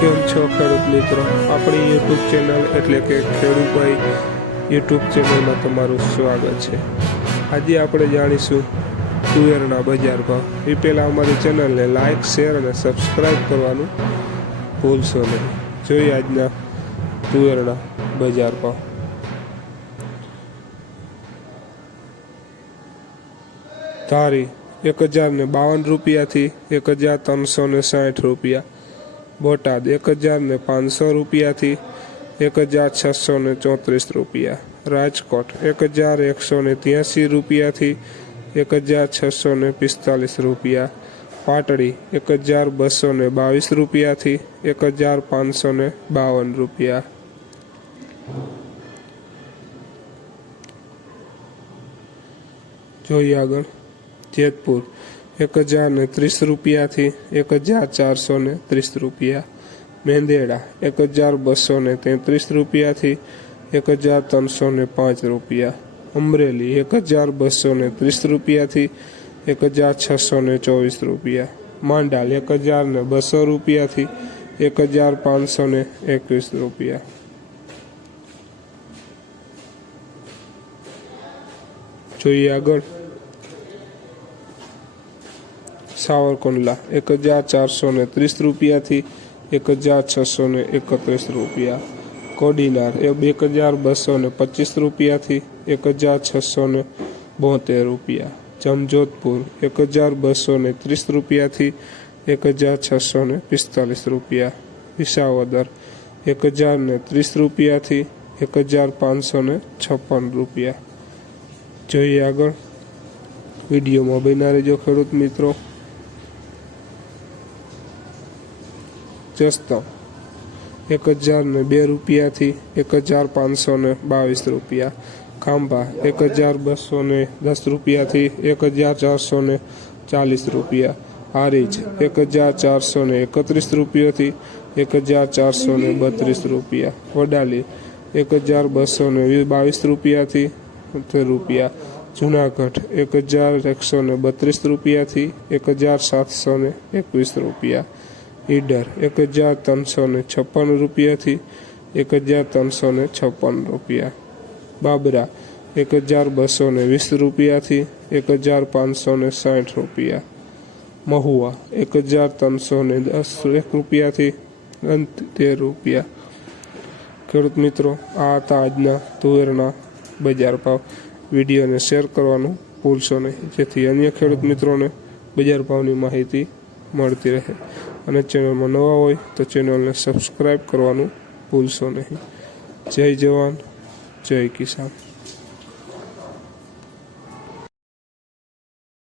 કેમ છો ખેડૂત મિત્રો? આપણી યુટ્યુબ ચેનલ એટલે કે ખેડૂતભાઈ યુટ્યુબ ચેનલમાં તમારું સ્વાગત છે. આજે આપણે જાણીશું તુવેરના બજાર ભાવ એ પહેલાં અમારી ચેનલને લાઇક શેર અને સબસ્ક્રાઈબ કરવાનું ભૂલશો નહીં. જોઈએ આજના તુવેરના બજાર ભાવ ધારી એક હજાર ને બાવન રૂપિયાથી એક હજાર ત્રણસો ને સાઠ રૂપિયા. બોટાદ, એક હજાર ને પાંચસો રૂપિયાથી એક હજાર છસો ને ચોત્રીસ રૂપિયા. રાજકોટ, એક હજાર એકસો ને ત્યાંસી રૂપિયાથી એક હજાર છસો ને પિસ્તાલીસ રૂપિયા. પાટડી, એક હજાર બસો ને બાવીસ રૂપિયાથી એક હજાર પાંચસો ને બાવન રૂપિયા. જોઈએ આગળ. જેતપુર એક હજાર ને ત્રીસ રૂપિયાથી એક હજાર ચારસો ને ત્રીસ રૂપિયા. મેંદેડા, એક હજાર બસો ને તેત્રીસ રૂપિયાથી એક હજાર ત્રણસો ને પાંચ રૂપિયા. અમરેલી, એક હજાર બસો ને ત્રીસ રૂપિયાથી એક હજાર છસો ને ચોવીસ રૂપિયા. માંડાલ, એક હજાર ને બસો રૂપિયાથી એક હજાર પાંચસો ને એકવીસ રૂપિયા. જોઈએ આગળ. સાવરકુંડલા એક હજાર ચારસો ને ત્રીસ રૂપિયાથી એક હજાર છસો ને એકત્રીસ રૂપિયા. કોડીનાર, એ એક હજાર બસો ને પચીસ રૂપિયાથી એક હજાર છસો ને બોતેર રૂપિયા. જમજોધપુર એક હજાર બસો ને ત્રીસ રૂપિયાથી એક હજાર છસો ને પિસ્તાલીસ રૂપિયા. વિસાવદર એક હજાર ને ત્રીસ રૂપિયાથી એક હજાર પાંચસો ને છપ્પન રૂપિયા. જોઈએ આગળ. વિડીયોમાં બન્યા રહેજો ખેડૂત મિત્રો. જસ્તમ એક હજાર ને બે રૂપિયાથી એક હજાર પાંચસો ને બાવીસ રૂપિયા. ખાંભા, એક હજાર બસો ને દસ રૂપિયાથી એક હજાર ચારસો ને ચાલીસ રૂપિયા. હારીજ, એક હજાર ચારસો ને એકત્રીસ રૂપિયાથી એક હજાર ચારસો ને બત્રીસ રૂપિયા. વડાલી, એક હજાર બસો ને બાવીસ રૂપિયાથી રૂપિયા. જુનાગઢ, એક હજાર એકસો ને બત્રીસ રૂપિયાથી એક હજાર સાતસો ને એકવીસ રૂપિયા. ઈડર, એક હજાર ત્રણસો ને છપ્પન રૂપિયાથી એક હજાર ત્રણસો ને છપ્પન રૂપિયા. બાબરા, એક હજાર બસો ને વીસ રૂપિયાથી એક હજાર પાંચસો ને સાઠ રૂપિયા. મહુવા, એક હજાર ત્રણસો ને દસ એક રૂપિયાથી તેર રૂપિયા. ખેડૂત મિત્રો, આ હતા આજના તુવેરના બજાર ભાવ. વિડીયોને શેર કરવાનું ભૂલશો નહીં. જેથી અન્ય ખેડૂત મિત્રોને બજાર ભાવની માહિતી મળતી રહે. અને ચેનલમાં નવા હોય તો ચેનલને સબસ્ક્રાઈબ કરવાનું ભૂલશો નહીં. જય જવાન જય કિસાન.